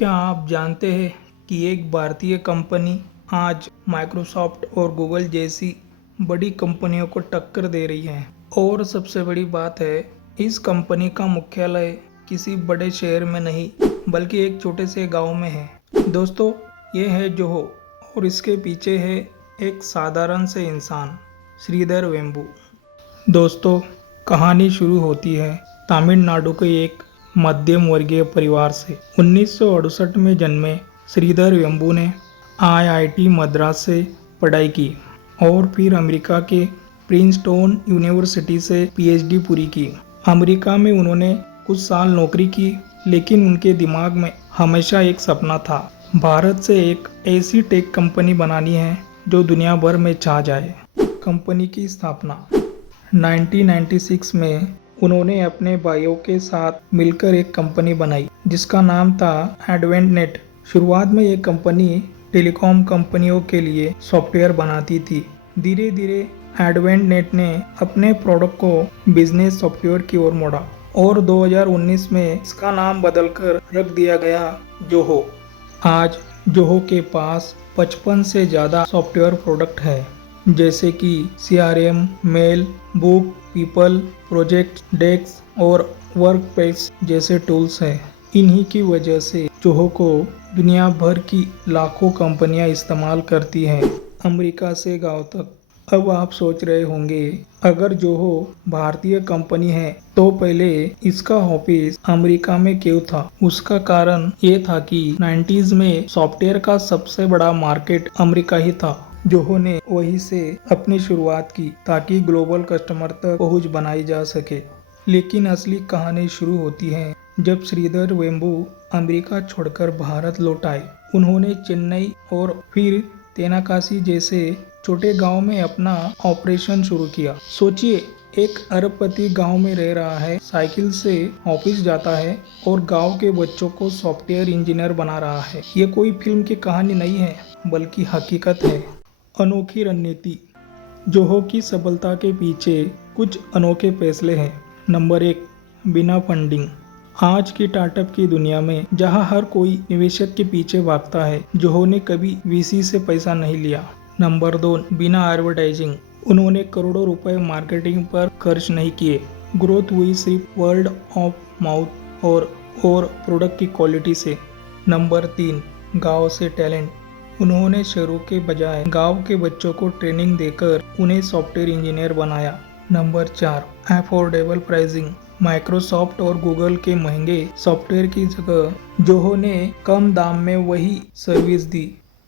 क्या आप जानते हैं कि एक भारतीय कंपनी आज माइक्रोसॉफ्ट और गूगल जैसी बड़ी कंपनियों को टक्कर दे रही है। और सबसे बड़ी बात है, इस कंपनी का मुख्यालय किसी बड़े शहर में नहीं बल्कि एक छोटे से गांव में है। दोस्तों, ये है जोहो और इसके पीछे है एक साधारण से इंसान, श्रीधर वेम्बू। दोस्तों, कहानी शुरू होती है तमिलनाडु के एक मध्यम वर्गीय परिवार से। 1968 में जन्मे श्रीधर वेम्बू ने आईआईटी मद्रास से पढ़ाई की और फिर अमेरिका के प्रिंसटन यूनिवर्सिटी से पीएचडी पूरी की। अमेरिका में उन्होंने कुछ साल नौकरी की, लेकिन उनके दिमाग में हमेशा एक सपना था, भारत से एक ऐसी टेक कंपनी बनानी है जो दुनिया भर में छा जाए। कंपनी की स्थापना 1996 में उन्होंने अपने भाइयों के साथ मिलकर एक कंपनी बनाई जिसका नाम था एडवेंट नेट। शुरुआत में ये कंपनी टेलीकॉम कंपनियों के लिए सॉफ्टवेयर बनाती थी। धीरे धीरे एडवेंट नेट ने अपने प्रोडक्ट को बिजनेस सॉफ्टवेयर की ओर मोड़ा और 2019 में इसका नाम बदलकर रख दिया गया जोहो। आज जोहो के पास 55 से ज़्यादा सॉफ्टवेयर प्रोडक्ट है, जैसे कि CRM, mail, book, people, project, desk और वर्कस्पेस जैसे टूल्स हैं। इन्हीं की वजह से जोहो को दुनिया भर की लाखों कंपनियां इस्तेमाल करती हैं, अमेरिका से गांव तक। अब आप सोच रहे होंगे, अगर जोहो भारतीय कंपनी है तो पहले इसका ऑफिस अमेरिका में क्यों था? उसका कारण ये था कि 90s में सॉफ्टवेयर का सबसे बड़ा मार्केट अमेरिका ही था। जोहो ने वहीं से अपनी शुरुआत की ताकि ग्लोबल कस्टमर तक पहुंच बनाई जा सके। लेकिन असली कहानी शुरू होती है जब श्रीधर वेम्बू अमेरिका छोड़कर भारत लौट आए। उन्होंने चेन्नई और फिर तेनाकासी जैसे छोटे गांव में अपना ऑपरेशन शुरू किया। सोचिए, एक अरबपति गांव में रह रहा है, साइकिल से ऑफिस जाता है और गांव के बच्चों को सॉफ्टवेयर इंजीनियर बना रहा है। ये कोई फिल्म की कहानी नहीं है बल्कि हकीकत है। अनोखी रणनीति। जोहो की सफलता के पीछे कुछ अनोखे फैसले हैं। नंबर 1, बिना फंडिंग। आज की स्टार्टअप की दुनिया में जहां हर कोई निवेशक के पीछे भागता है, जोहो ने कभी वीसी से पैसा नहीं लिया। नंबर 2, बिना एडवर्टाइजिंग। उन्होंने करोड़ों रुपए मार्केटिंग पर खर्च नहीं किए। ग्रोथ हुई सिर्फ वर्ड ऑफ माउथ और प्रोडक्ट की क्वालिटी से। नंबर 3, गांव से टैलेंट। उन्होंने शहरों के बजाय गांव के बच्चों को ट्रेनिंग देकर उन्हें सॉफ्टवेयर इंजीनियर बनाया। Number 4, affordable pricing. माइक्रोसॉफ्ट और गूगल के महंगे सॉफ्टवेयर की जगह जोहो ने कम दाम में वही सर्विस दी।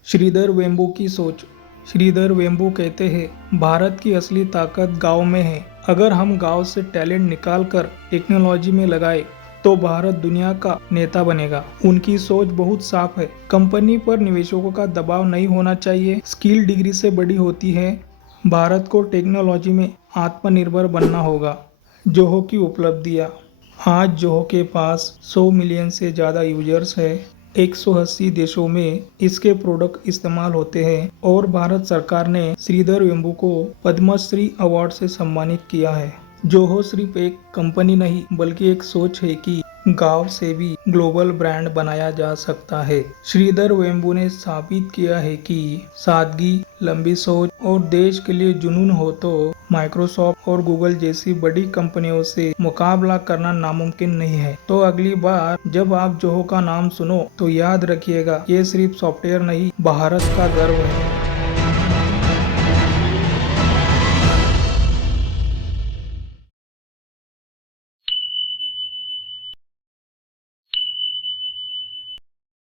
श्रीधर वेम्बू की सोच। श्रीधर वेम्बू कहते हैं, भारत की असली ताकत गांव में है। अगर हम गांव से टैलेंट निकाल कर टेक्नोलॉजी में लगाए तो भारत दुनिया का नेता बनेगा। उनकी सोच बहुत साफ है। कंपनी पर निवेशकों का दबाव नहीं होना चाहिए। स्किल डिग्री से बड़ी होती है। भारत को टेक्नोलॉजी में आत्मनिर्भर बनना होगा। जोहो की उपलब्धियाँ। आज जोहो के पास 100 मिलियन से ज़्यादा यूजर्स है। 180 देशों में इसके प्रोडक्ट इस्तेमाल होते हैं और भारत सरकार ने श्रीधर वेम्बू को पद्मश्री अवार्ड से सम्मानित किया है। जोहो सिर्फ एक कंपनी नहीं बल्कि एक सोच है कि गांव से भी ग्लोबल ब्रांड बनाया जा सकता है। श्रीधर वेम्बू ने साबित किया है कि सादगी, लंबी सोच और देश के लिए जुनून हो तो माइक्रोसॉफ्ट और गूगल जैसी बड़ी कंपनियों से मुकाबला करना नामुमकिन नहीं है। तो अगली बार जब आप जोहो का नाम सुनो तो याद रखिएगा, ये सिर्फ सॉफ्टवेयर नहीं, भारत का गर्व है।